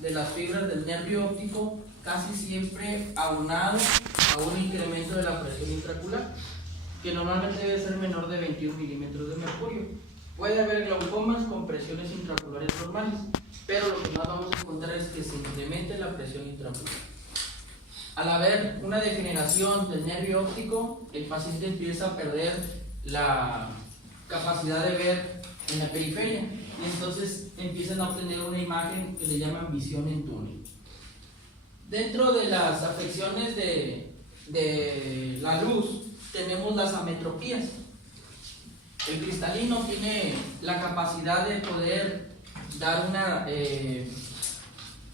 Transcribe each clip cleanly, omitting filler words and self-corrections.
de las fibras del nervio óptico casi siempre aunado a un incremento de la presión intraocular, que normalmente debe ser menor de 21 milímetros de mercurio. Puede haber glaucomas con presiones intraoculares normales, pero lo que más vamos a encontrar es que se incremente la presión intraocular. Al haber una degeneración del nervio óptico, el paciente empieza a perder la capacidad de ver en la periferia y entonces empiezan a obtener una imagen que le llaman visión en túnel. Dentro de las afecciones de la luz tenemos las ametropías. El cristalino tiene la capacidad de poder dar una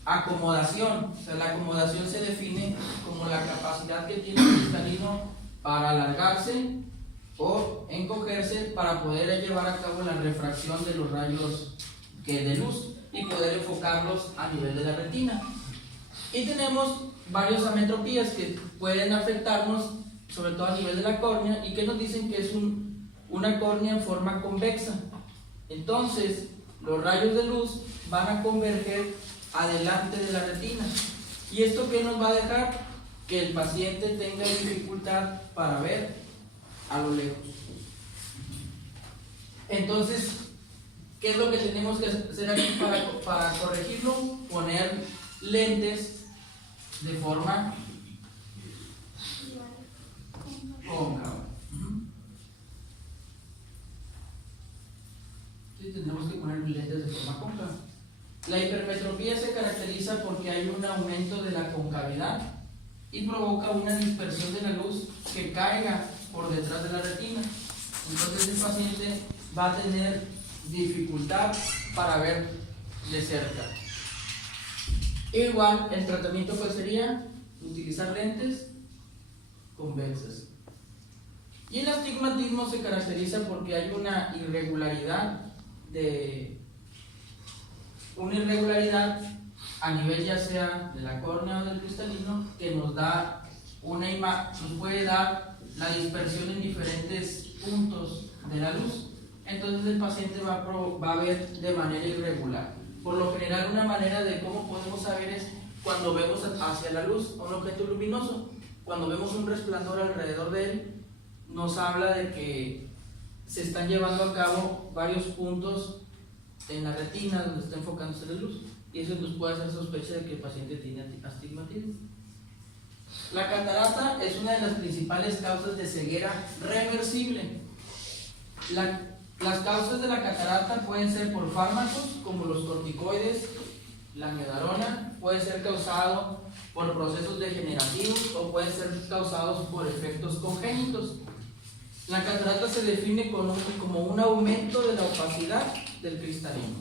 acomodación. O sea, la acomodación se define como la capacidad que tiene el cristalino para alargarse o encogerse para poder llevar a cabo la refracción de los rayos de luz y poder enfocarlos a nivel de la retina. Y tenemos varias ametropías que pueden afectarnos, sobre todo a nivel de la córnea, y que nos dicen que es una córnea en forma convexa. Entonces, los rayos de luz van a converger adelante de la retina. ¿Y esto qué nos va a dejar? Que el paciente tenga dificultad para ver a lo lejos. Entonces, ¿qué es lo que tenemos que hacer aquí para corregirlo? Poner lentes de forma cóncava. Sí, tenemos que poner lentes de forma cóncava. La hipermetropía se caracteriza porque hay un aumento de la concavidad y provoca una dispersión de la luz que caiga por detrás de la retina. Entonces el paciente va a tener dificultad para ver de cerca. Igual, el tratamiento pues sería utilizar lentes convexas. Y el astigmatismo se caracteriza porque hay una irregularidad a nivel ya sea de la córnea o del cristalino, que nos da nos puede dar la dispersión en diferentes puntos de la luz. Entonces el paciente va a ver de manera irregular. Por lo general, una manera de cómo podemos saber es cuando vemos hacia la luz a un objeto luminoso. Cuando vemos un resplandor alrededor de él, nos habla de que se están llevando a cabo varios puntos en la retina donde está enfocándose la luz, y eso nos puede hacer sospecha de que el paciente tiene astigmatismo. La catarata es una de las principales causas de ceguera reversible. Las causas de la catarata pueden ser por fármacos como los corticoides, la amiodarona, puede ser causado por procesos degenerativos o pueden ser causados por efectos congénitos. La catarata se define como un aumento de la opacidad del cristalino.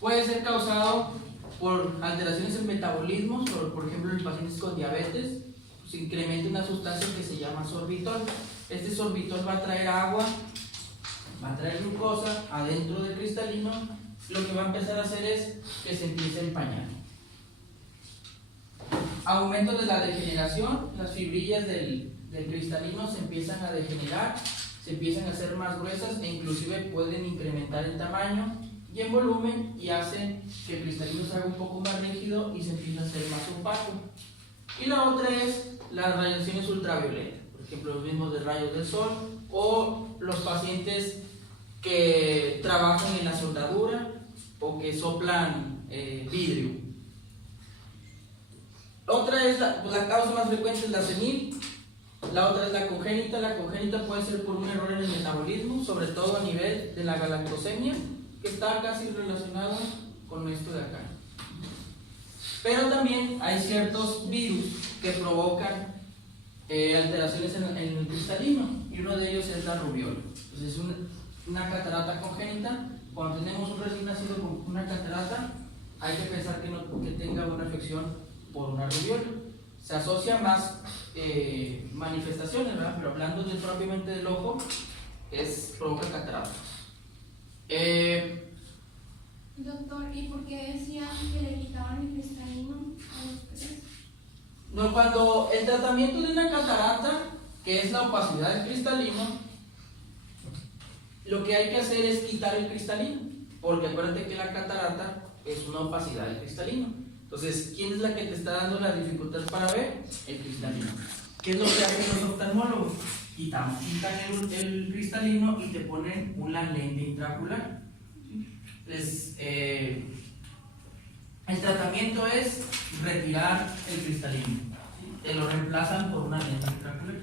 Puede ser causado por alteraciones en metabolismos, por ejemplo en pacientes con diabetes, se incrementa una sustancia que se llama sorbitol. Este sorbitol va a traer agua, va a traer glucosa adentro del cristalino. Lo que va a empezar a hacer es que se empiece a empañar. Aumento de la degeneración, las fibrillas del cristalino se empiezan a degenerar, se empiezan a hacer más gruesas e inclusive pueden incrementar en tamaño y en volumen y hacen que el cristalino se haga un poco más rígido y se empiece a hacer más opaco. Y la otra es las radiaciones ultravioletas, por ejemplo los mismos de rayos del sol o los pacientes que trabajan en la soldadura o que soplan vidrio. Otra es la causa más frecuente es la senil. La otra es la congénita. La congénita puede ser por un error en el metabolismo, sobre todo a nivel de la galactosemia, que está casi relacionado con esto de acá. Pero también hay ciertos virus que provocan alteraciones en el cristalino, y uno de ellos es la rubiola. Entonces es una catarata congénita. Cuando tenemos un recién nacido con una catarata, hay que pensar que tenga una afección por una rubiola. Se asocia más manifestaciones, ¿verdad? Pero hablando propiamente del ojo, provoca catarata. Doctor, ¿y por qué decían que le quitaban el cristalino a los peces? No, cuando el tratamiento de una catarata, que es la opacidad del cristalino, lo que hay que hacer es quitar el cristalino, porque acuérdate que la catarata es una opacidad del cristalino. Entonces, ¿quién es la que te está dando la dificultad para ver? El cristalino. ¿Qué es lo que hacen los oftalmólogos? Quitan el cristalino y te ponen una lente intraocular. El tratamiento es retirar el cristalino. Te lo reemplazan por una lente intraocular.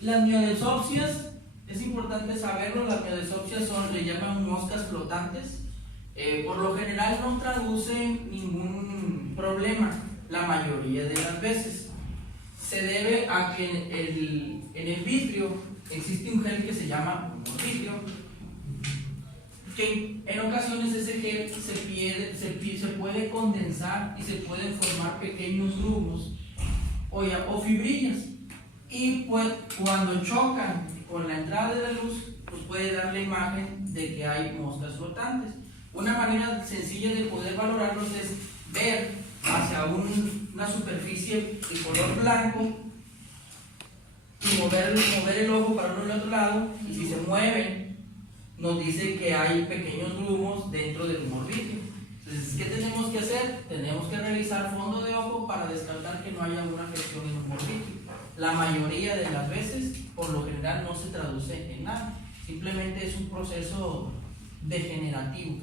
Las miodesopsias, es importante saberlo, las miodesopsias le llaman moscas flotantes. Por lo general no traducen ningún problema, la mayoría de las veces. Se debe a que en el vitrio existe un gel que se llama vitrio, que en ocasiones ese gel se puede condensar y se pueden formar pequeños grumos o fibrillas, y pues cuando chocan con la entrada de la luz, pues puede dar la imagen de que hay moscas flotantes. Una manera sencilla de poder valorarlos es ver hacia una superficie de color blanco y mover el ojo para uno y el otro lado, y si se mueven nos dice que hay pequeños grumos dentro del humor vitrio. Entonces, ¿qué tenemos que hacer? Tenemos que revisar fondo de ojo para descartar que no haya una afección en humor vitrio. La mayoría de las veces, por lo general, no se traduce en nada, simplemente es un proceso degenerativo.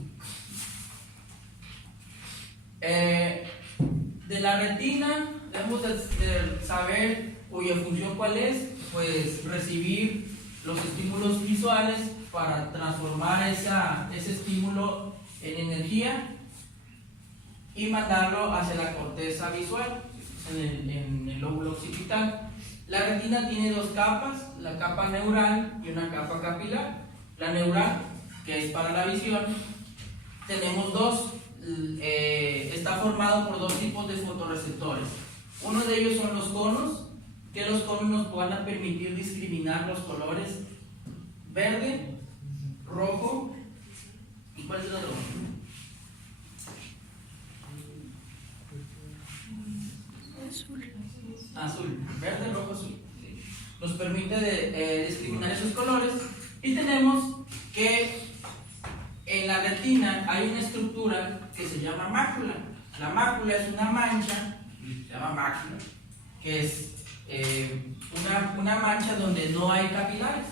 De la retina debemos de saber cuya función cuál es, pues recibir los estímulos visuales para transformar ese estímulo en energía y mandarlo hacia la corteza visual, en el lóbulo occipital. La retina tiene dos capas, la capa neural y una capa capilar. La neural, que es para la visión, tenemos dos. Está formado por dos tipos de fotorreceptores. Uno de ellos son los conos, que los conos nos van a permitir discriminar los colores verde, rojo y ¿cuál es el otro? Azul, verde, rojo, azul. Nos permite discriminar esos colores, y tenemos que en la retina hay una estructura que se llama mácula. La mácula es una mancha, se llama mácula, que es una mancha donde no hay capilares.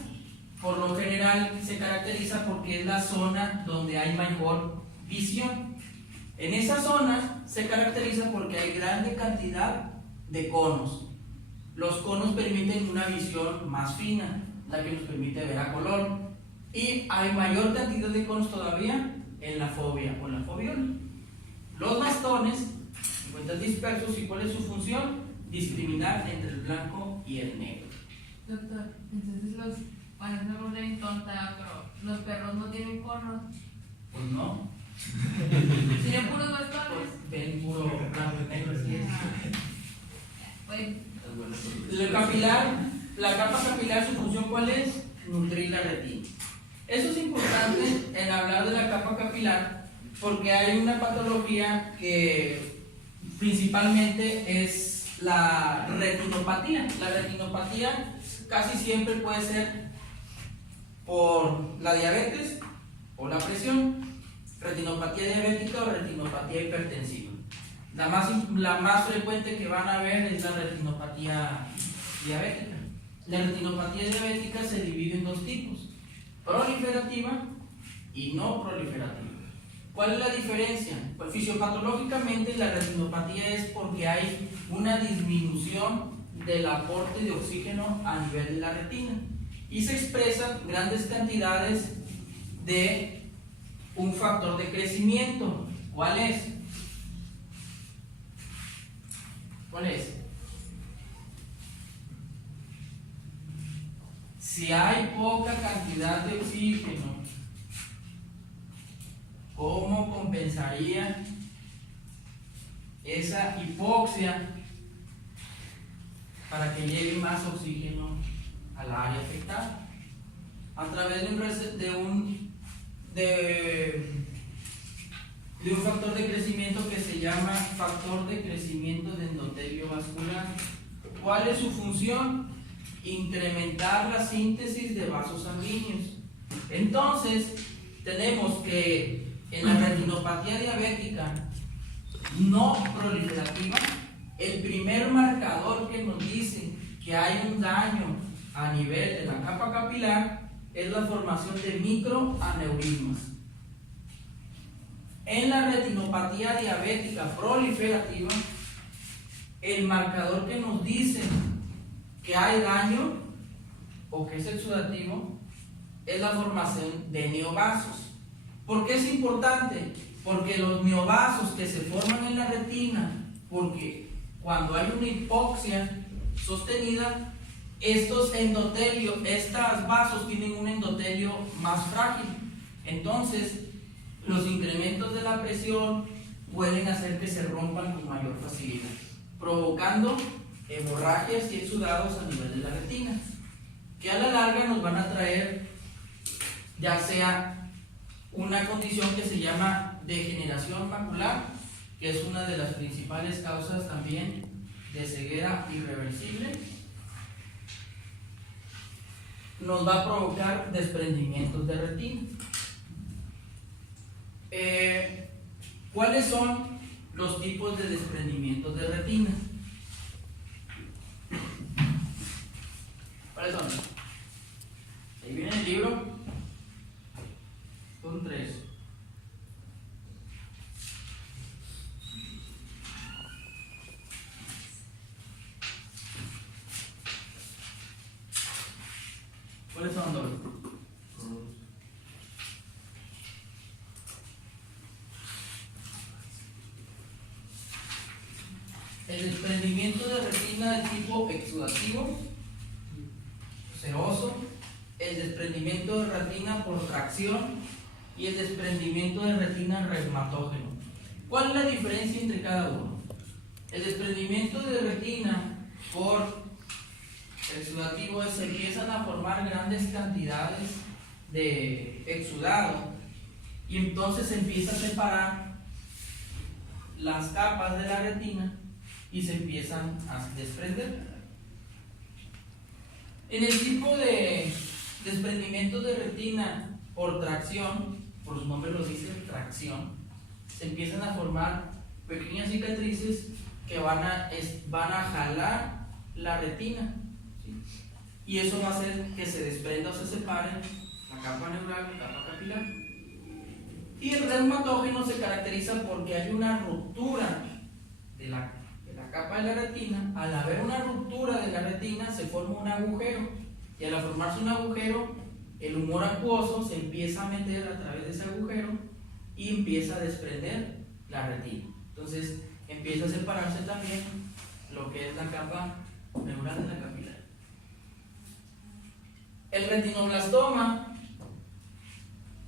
Por lo general se caracteriza porque es la zona donde hay mejor visión. En esa zona se caracteriza porque hay grande cantidad de conos. Los conos permiten una visión más fina, la que nos permite ver a color, y hay mayor cantidad de conos todavía en la fobia o en la fobiola. Los bastones se encuentran dispersos, y ¿cuál es su función? Discriminar entre el blanco y el negro. Doctor, entonces parece una pregunta tonta, pero los perros no tienen conos. Pues no. ¿Tienen puros bastones? Ven puro blanco y negro, así es. Bueno. La capa capilar, su función ¿cuál es? Nutrir la retina. Eso es importante en hablar de la capa capilar, porque hay una patología que principalmente es la retinopatía. La retinopatía casi siempre puede ser por la diabetes o la presión, retinopatía diabética o retinopatía hipertensiva. La más frecuente que van a ver es la retinopatía diabética. La retinopatía diabética se divide en dos tipos: proliferativa y no proliferativa. ¿Cuál es la diferencia? Pues fisiopatológicamente la retinopatía es porque hay una disminución del aporte de oxígeno a nivel de la retina, y se expresan grandes cantidades de un factor de crecimiento. ¿Cuál es? ¿Cuál es? Si hay poca cantidad de oxígeno, ¿cómo compensaría esa hipoxia para que llegue más oxígeno al área afectada? A través de un factor de crecimiento que se llama factor de crecimiento de endotelio vascular. ¿Cuál es su función? Incrementar la síntesis de vasos sanguíneos. Entonces, tenemos que en la retinopatía diabética no proliferativa, el primer marcador que nos dice que hay un daño a nivel de la capa capilar es la formación de microaneurismas. En la retinopatía diabética proliferativa, el marcador que nos dice que hay daño o que es exudativo es la formación de neovasos. ¿Por qué es importante? Porque los neovasos que se forman en la retina, porque cuando hay una hipoxia sostenida, estos vasos tienen un endotelio más frágil. Entonces, los incrementos de la presión pueden hacer que se rompan con mayor facilidad, provocando hemorragias y exudados a nivel de la retina, que a la larga nos van a traer ya sea una condición que se llama degeneración macular, que es una de las principales causas también de ceguera irreversible. Nos va a provocar desprendimientos de retina. ¿Cuáles son los tipos de desprendimientos de retina? ¿Cuáles son? Ahí viene el libro. Son 3. ¿Cuáles son, Doble? El desprendimiento de retina de tipo exudativo, seroso, el desprendimiento de retina por tracción y el desprendimiento de retina reumatógeno. ¿Cuál es la diferencia entre cada uno? El desprendimiento de retina por exudativo es se empiezan a formar grandes cantidades de exudado y entonces se empieza a separar las capas de la retina y se empiezan a desprender. En el tipo de desprendimiento de retina por tracción, por su nombre lo dice, tracción, se empiezan a formar pequeñas cicatrices que van a jalar la retina, ¿sí? Y eso va a hacer que se desprenda o se separe la capa neural, la capa capilar. Y el reumatógeno se caracteriza porque hay una ruptura de la capa de la retina. Al haber una ruptura de la retina se forma un agujero, y al formarse un agujero el humor acuoso se empieza a meter a través de ese agujero y empieza a desprender la retina. Entonces empieza a separarse también lo que es la capa neural de la capilar. El retinoblastoma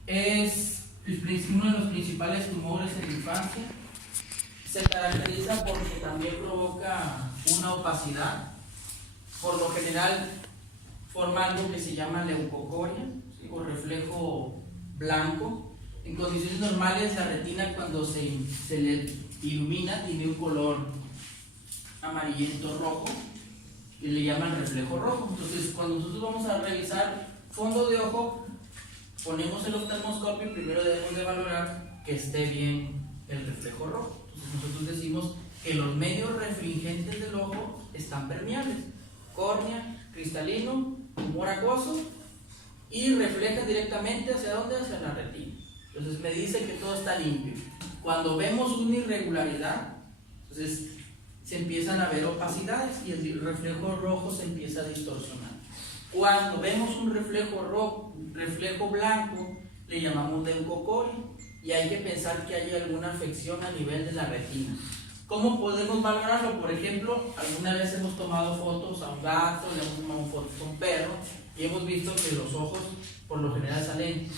es uno de los principales tumores en la infancia. Se caracteriza porque también provoca una opacidad. Por lo general forma algo que se llama leucocoria, ¿sí? O reflejo blanco. En condiciones normales la retina cuando se le ilumina tiene un color amarillento rojo y le llaman reflejo rojo. Entonces cuando nosotros vamos a revisar fondo de ojo, ponemos el oftalmoscopio y primero debemos de valorar que esté bien el reflejo rojo. Entonces nosotros decimos que los medios refringentes del ojo están permeables: córnea, cristalino, humor acuoso, y reflejan directamente ¿hacia dónde? Hacia la retina. Entonces me dice que todo está limpio. Cuando vemos una irregularidad, entonces se empiezan a ver opacidades y el reflejo rojo se empieza a distorsionar. Cuando vemos un reflejo blanco, le llamamos leucocoria, y hay que pensar que hay alguna afección a nivel de la retina. ¿Cómo podemos valorarlo? Por ejemplo, alguna vez hemos tomado fotos a un gato, le hemos tomado fotos a un perro y hemos visto que los ojos por lo general salen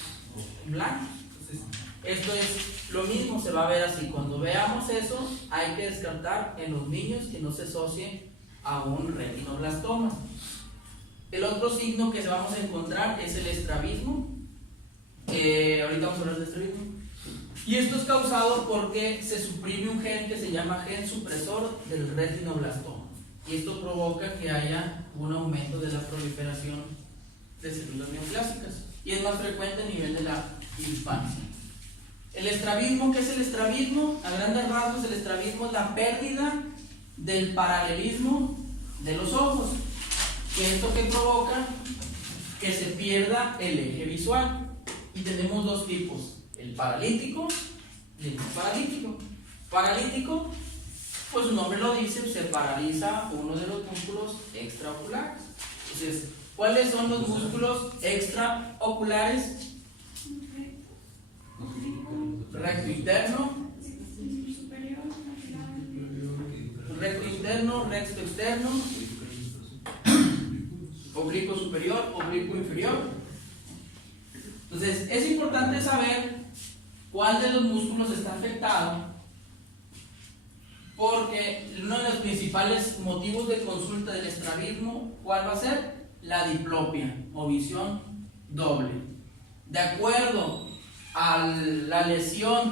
blancos. Entonces, esto es lo mismo, se va a ver así. Cuando veamos eso, hay que descartar en los niños que no se asocie a un retinoblastoma. El otro signo que vamos a encontrar es el estrabismo. Ahorita vamos a hablar del estrabismo. Y esto es causado porque se suprime un gen que se llama gen supresor del retinoblastoma. Y esto provoca que haya un aumento de la proliferación de células neoplásicas. Y es más frecuente a nivel de la infancia. El estrabismo, ¿qué es el estrabismo? A grandes rasgos, el estrabismo es la pérdida del paralelismo de los ojos. ¿Qué esto que provoca? Que se pierda el eje visual. Y tenemos dos tipos, el paralítico y el no paralítico. Paralítico, pues su nombre lo dice, se paraliza uno de los músculos extraoculares. Entonces, ¿cuáles son los músculos extraoculares? Recto interno, recto interno, recto externo, oblicuo superior, oblicuo inferior. Entonces, es importante saber cuál de los músculos está afectado, porque uno de los principales motivos de consulta del estrabismo, ¿cuál va a ser? La diplopia o visión doble. De acuerdo a la lesión